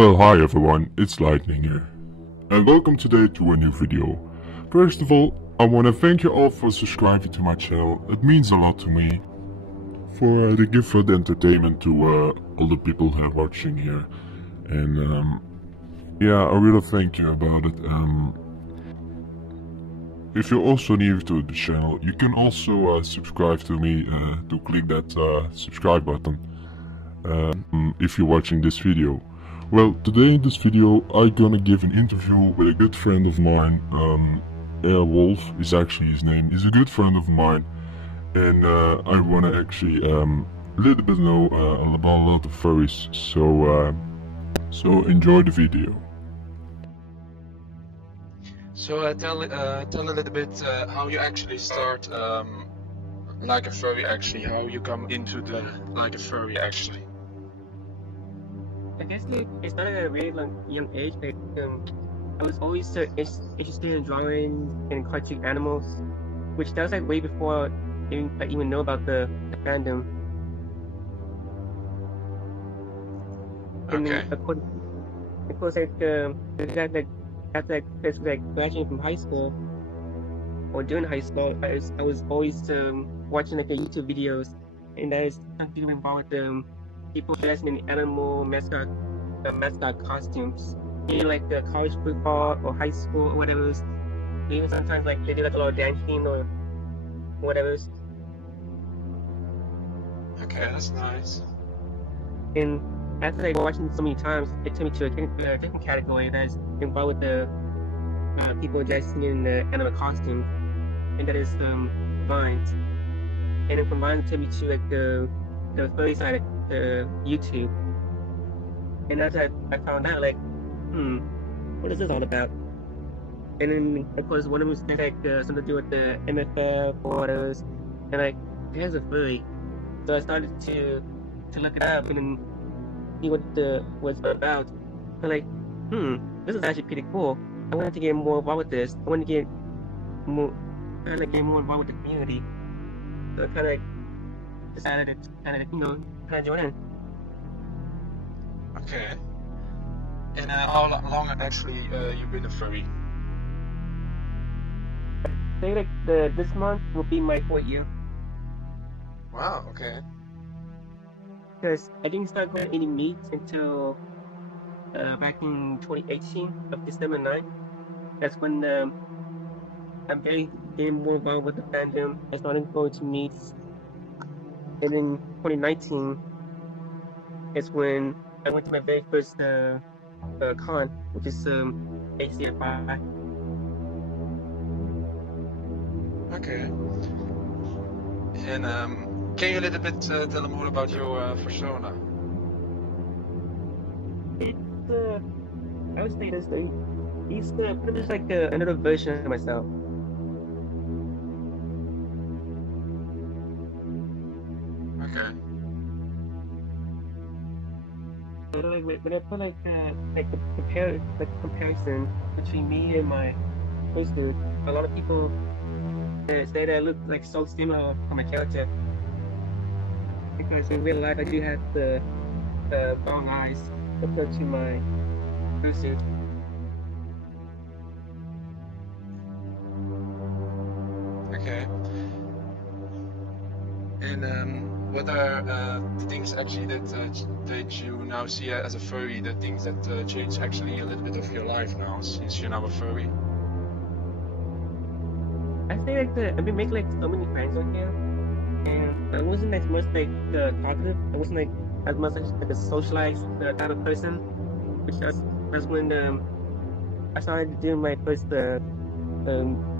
Well, hi everyone, it's Lightning here, and welcome today to a new video. First of all, I want to thank you all for subscribing to my channel. It means a lot to me for the gift for the entertainment to all the people who are watching here, and yeah, I really thank you about it. If you're also new to the channel, you can also subscribe to me to click that subscribe button if you're watching this video. Well, today in this video I'm gonna give an interview with a good friend of mine. Wolf is actually his name. He's a good friend of mine, and I wanna actually a little bit know about a lot of furries. So enjoy the video. So tell a little bit how you actually start like a furry, actually, how you come into the like a furry actually. I guess it started at a really young age. I was always interested in drawing and cartoon animals, which that was like way before I even know about the fandom. And Okay. then, of course, after graduating from high school or during high school, I was always watching like the YouTube videos, and that is something involved with people dressing in animal mascot costumes, either like the college football or high school or whatever. Even sometimes like they do like a little dancing or whatever. Okay, that's nice. And after like watching so many times, it took me to a different category that is involved with the people dressing in the animal costumes, and that is vines. And then from vines, it took me to like the furry side of the YouTube. And after I found out, like, what is this all about? And then of course one of them said like something to do with the MFF or whatever, and like there's a furry. So I started to look it up and then see what what's about. I'm like, this is actually pretty cool. I wanted to get more involved with this. I wanted to get more involved with the community. So I kind of decided to join in. Okay. And how long actually you been a furry? I think like this month will be my 4th year. Wow. Okay. Because I didn't start going to any meets until back in 2018 of December 9th. That's when I'm getting more involved with the fandom. I started going to meets. And in 2019 is when I went to my very first con, which is ACFI. Okay. And can you a little bit tell them more about your persona? It's I would say this he's pretty much like another version of myself. Okay. When I put the comparison between me and my first dude, a lot of people say that I look like so similar from my character. Because in real life I do have the brown eyes compared to my first dude. Okay. And what are the things actually that you now see as a furry? The things that change actually a little bit of your life now, since you're now a furry. I say like I've been making like so many friends on here, and I wasn't as much like talkative. I wasn't like as much like a socialized type of person, which that's when I started doing my first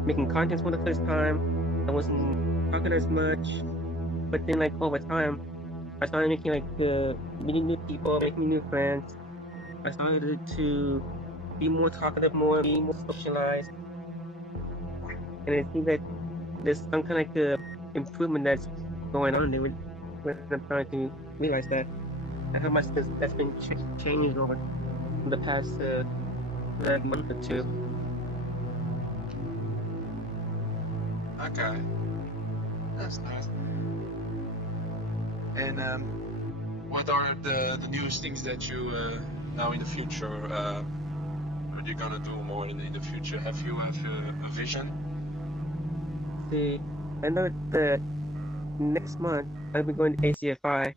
making content for the first time. I wasn't talking as much, but then like over time, I started making like meeting new people, making new friends. I started to be more talkative, be more socialized. And it seems that there's some kind of like improvement that's going on there when I'm trying to realize that and how much that's been changed over the past month or two. Okay, that's nice. And what are the newest things that you now in the future? What you're gonna do more in the future? Have you a vision? See, I know that next month I'll be going to ACFI,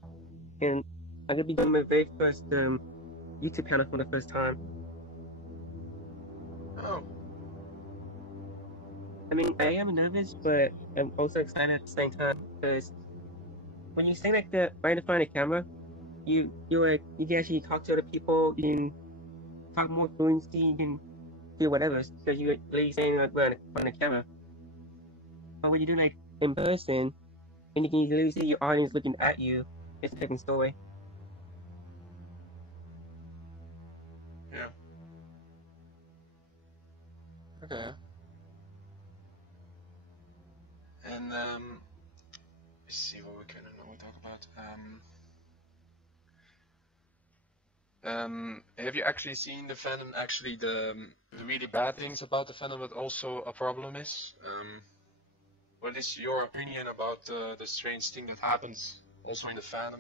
and I'm gonna be doing my very first YouTube channel for the first time. Oh, I mean, I am nervous, but I'm also excited at the same time because when you stand like right in front of the camera, you can actually talk to other people, you can talk more fluency, you can do whatever because you're literally standing like right in front of the camera. But when you do like in person, and you can literally see your audience looking at you, it's a different story. yeah. Okay. And let's see what we can talk about. Have you actually seen the Venom? Actually, the really bad things about the Venom, but also a problem is. What is your opinion about the strange thing that happens also in the fandom?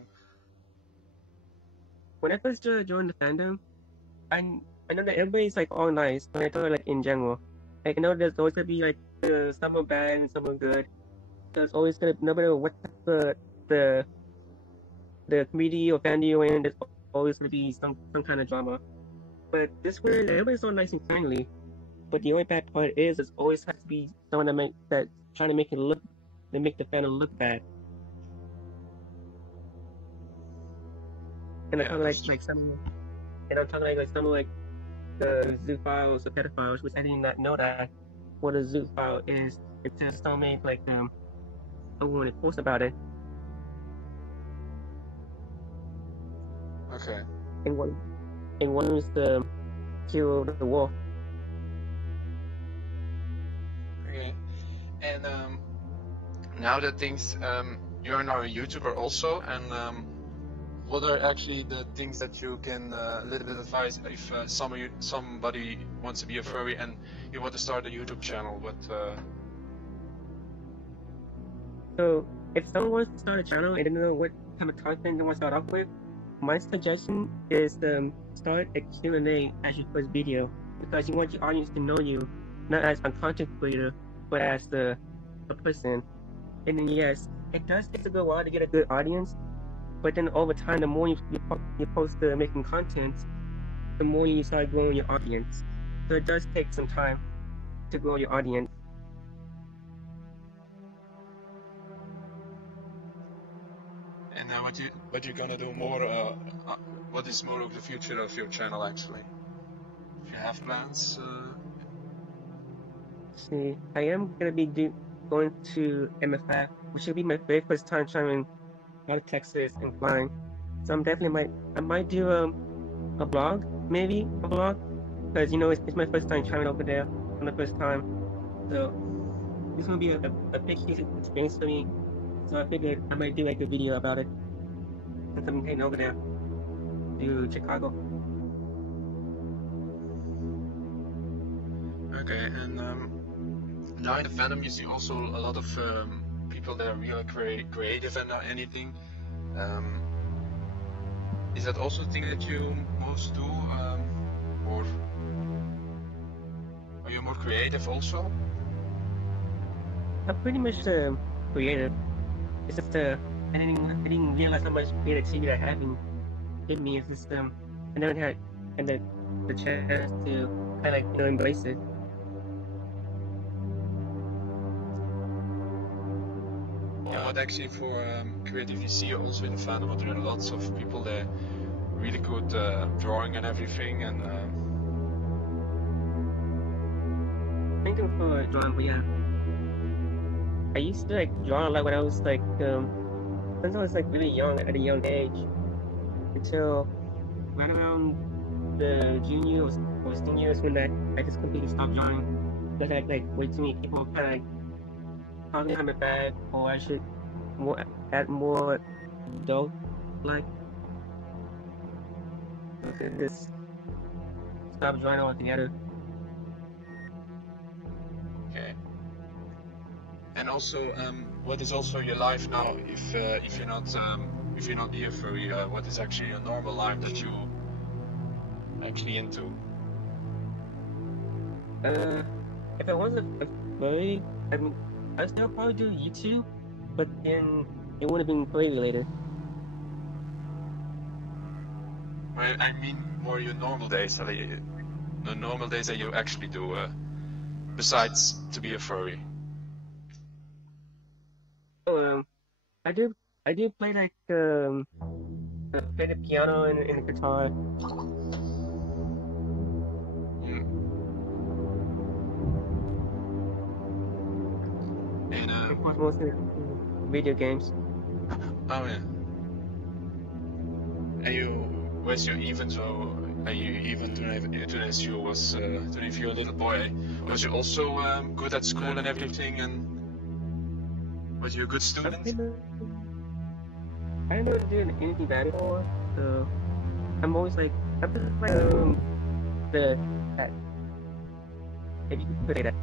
When I first joined the fandom, I know that everybody's like all nice, but I thought like in general. Like I know there's always gonna be like some are bad and some are good. There's always gonna no matter what the the community or family you're in, there's always gonna be some kind of drama. But this way, everybody's so nice and friendly. But the only bad part is, it always has to be someone that trying to make it look, to make the fandom look bad. And I'm talking like someone, and I'm talking like someone like the zoophiles or pedophiles, which I did not know that what a zoophile is. It's just someone like a woman that posts about it. Okay. And one was the kill the wolf. Okay. And now that things, you're now a YouTuber also, and what are actually the things that you can a little bit advise if somebody wants to be a furry and you want to start a YouTube channel? What? So if someone wants to start a channel and they don't know what type of content they want to start off with, my suggestion is start a Q&A as your first video, because you want your audience to know you, not as a content creator, but as a person. And then yes, it does take a good while to get a good audience, but then over time, the more you post making content, the more you start growing your audience. So it does take some time to grow your audience. And what you're gonna do more? What is more of the future of your channel actually? If you have plans. See, I am gonna be going to MFF, which will be my very first time traveling out of Texas and flying. So I might do a blog, maybe a blog, because you know it's my first time traveling over there for the first time. So this will be a big experience for me. So I figured I might do like a video about it since I'm heading over there to Chicago. Okay, and now in the fandom you see also a lot of people that are really creative and not anything. Is that also the thing that you most do, or are you more creative also? I'm pretty much creative. It's just I didn't realize how much creativity I have in me. It's just I never had the chance to kind of embrace it. Yeah, what actually for creative you see also in the fandom, but there are lots of people that really good drawing and everything, and Thinking for drawing, but yeah. I used to like draw a lot when I was like since I was like really young, at a young age, until right around the junior or senior years when I just completely stopped drawing because I had like way too many people kind of like talking behind my back, or I should add more adult like. Just stop drawing altogether. okay. And also, what is also your life now? If you're not here for what is actually a normal life that you actually into? If I wasn't a furry, I mean, I'd still probably do YouTube, but then it would have been furry related. Well, I mean more your normal days, the normal days that you actually do, besides to be a furry. Oh, I do play like play the piano and the guitar. Mm. And Of course, mostly video games. oh yeah. And you, was your event or you even as you was if you're a little boy, was you also good at school and everything, and was you a good student? I never did anything bad before, so I'm always like I'm just like the that if you could say that.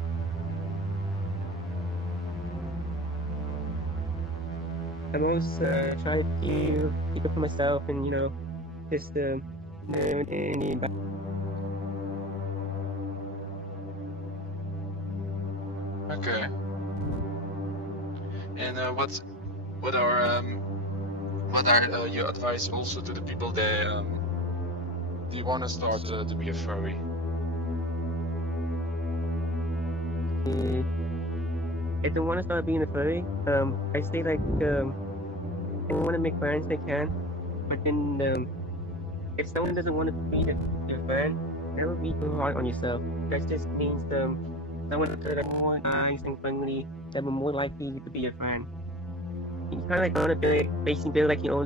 I'm always trying to keep it for myself and just any. Okay. And what are your advice also to the people that do you want to start to be a furry? If they want to start being a furry, I say like if they want to make friends, they can. But then if someone doesn't want to be your friend, that would be too hard on yourself. That just means someone that are more nice and friendly, that will more likely to be your friend. You kind of like want to build like your own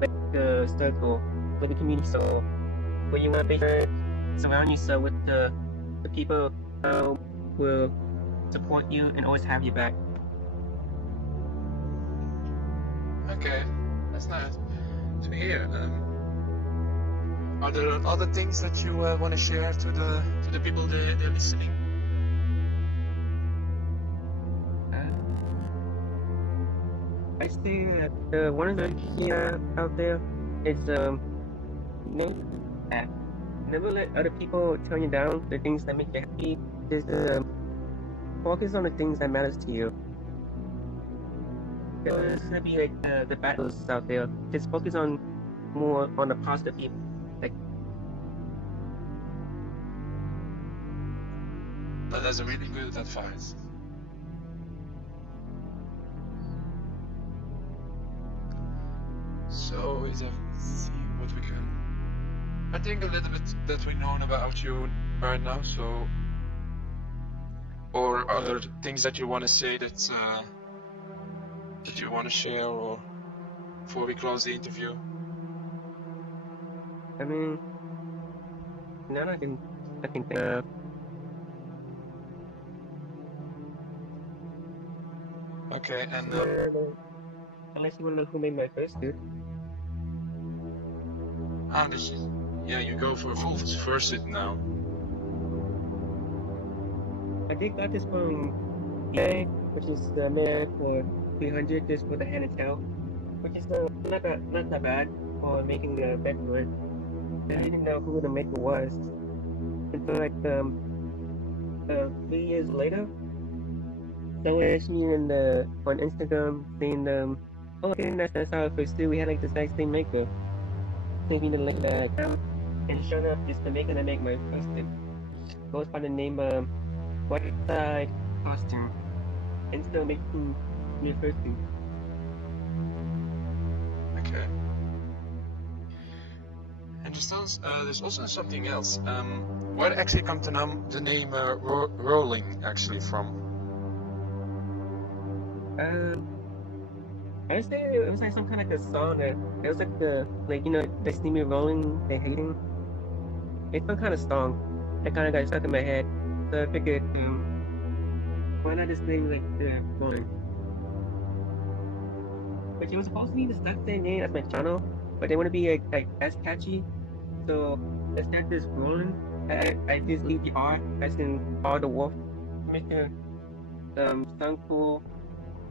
little circle, like a community circle, where you want to surround yourself with the people who will support you and always have your back. Okay, that's nice to hear. Are there other things that you want to share to the people that are listening? I see that one of the key out there is never let other people turn you down. The things that make you happy. Just focus on the things that matters to you. There's gonna be like the battles out there. Just focus on more on the positive people. Like that's a really good advice. So is see what we can. I think a little bit that we know about you right now. So, or other things that you want to say that you want to share, or before we close the interview. I mean, none I can think of. Okay, and Unless you want to know who made my first suit. yeah, you go for a full fursuit now. I did got this from eBay, which is made for 300 just for the head and tail, which is not that bad for making the bed for it. I didn't know who the maker was until like 3 years later. Someone asked me on Instagram saying oh okay, that's our first suit. We had like this exact same maker. Sent me the link back, and sure enough, it's the maker that make my first suit. Goes by the name White Side Costume, and still making me first suit. Okay. And there's also something else. Where actually come the name Rolling actually from? I would say it was like some kind of like a song that it was like they see me rolling, they hating. It's some kind of song that kind of got stuck in my head, so I figured why not just name like rolling? But it was supposed to be the exact same name as my channel, but they want to be like as catchy, so instead of just rolling, I just leave the R as in R the wolf, to make it sound cool,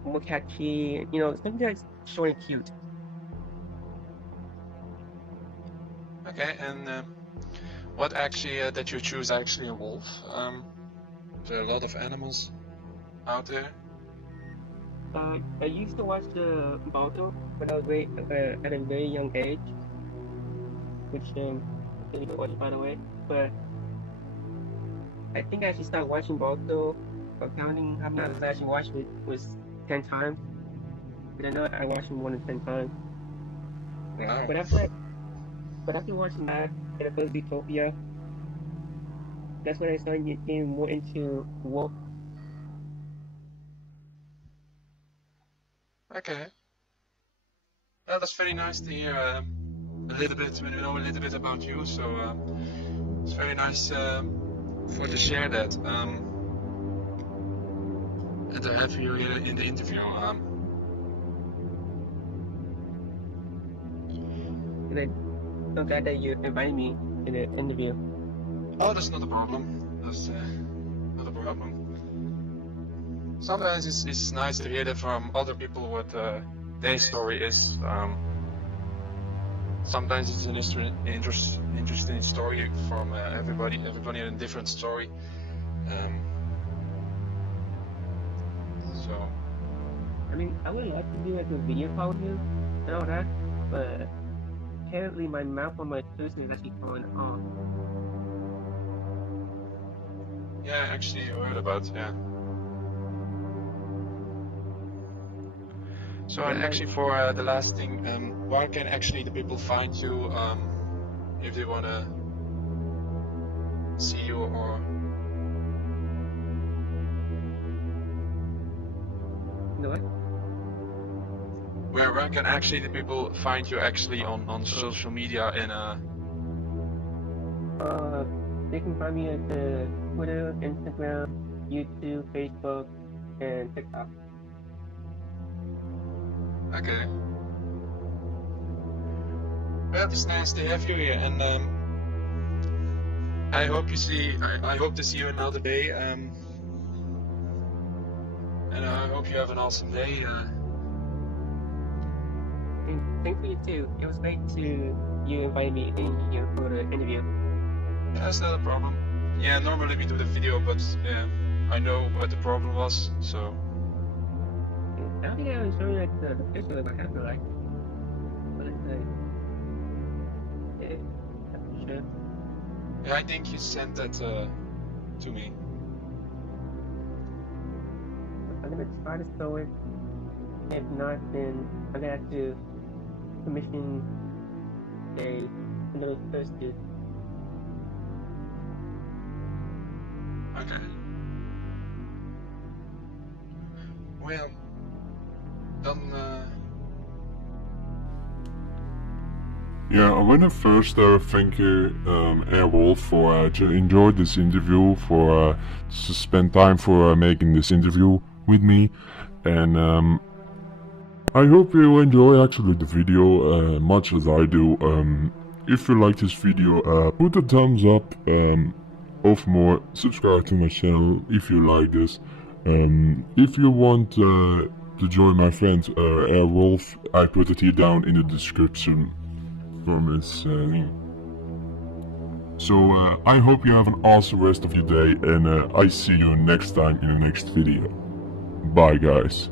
more catchy, something that's short and cute. Okay, and what actually that you choose actually a wolf? There are a lot of animals out there. I used to watch the Balto when I was at a very young age, which I didn't watch by the way. But I think I actually started watching Balto, counting how many times I actually watched it was 10 times. But I know I watched it more than 10 times. Wow. But after watching that and a bit of Utopia, that's when I started getting more into wolf. Okay. Well, that's very nice to hear a little bit, when you know a little bit about you. So it's very nice for to share that and to have you here in the interview. And I'm so glad that you invited me in the interview. Oh, that's not a problem. That's not a problem. Sometimes it's nice to hear that from other people what their story is. Sometimes it's an interesting story from everybody had a different story. So. I mean, I would like to do like a video call with you and all that, but apparently my mouth on my person is actually going off. Yeah, actually, I heard about yeah. So actually, for the last thing, where can actually the people find you if they wanna see you or? You know what? Where can actually the people find you actually on social media and They can find me at the Twitter, Instagram, YouTube, Facebook, and TikTok. Okay. Well, it's nice to have you here, and I hope to see you another day. And I hope you have an awesome day. And thank you too. It was great to you invite me in here for the interview. That's not a problem. Yeah, normally we do the video, but yeah, I know what the problem was, so. I don't think I was showing like the picture of my hand, like. But it's like, yeah, that's for sure. Yeah, I think you sent that to me. I'm gonna try to show it. If not, then I'm gonna have to commission another person. Okay. Well, then. Yeah, I want to first thank you, Airwolf, for to enjoy this interview, for to spend time for making this interview with me, and I hope you enjoy actually the video much as I do. If you like this video, put a thumbs up. Of more, subscribe to my channel if you like this. If you want to join my friend Airwolf, I put it here down in the description from this link. So I hope you have an awesome rest of your day, and I see you next time in the next video. Bye guys.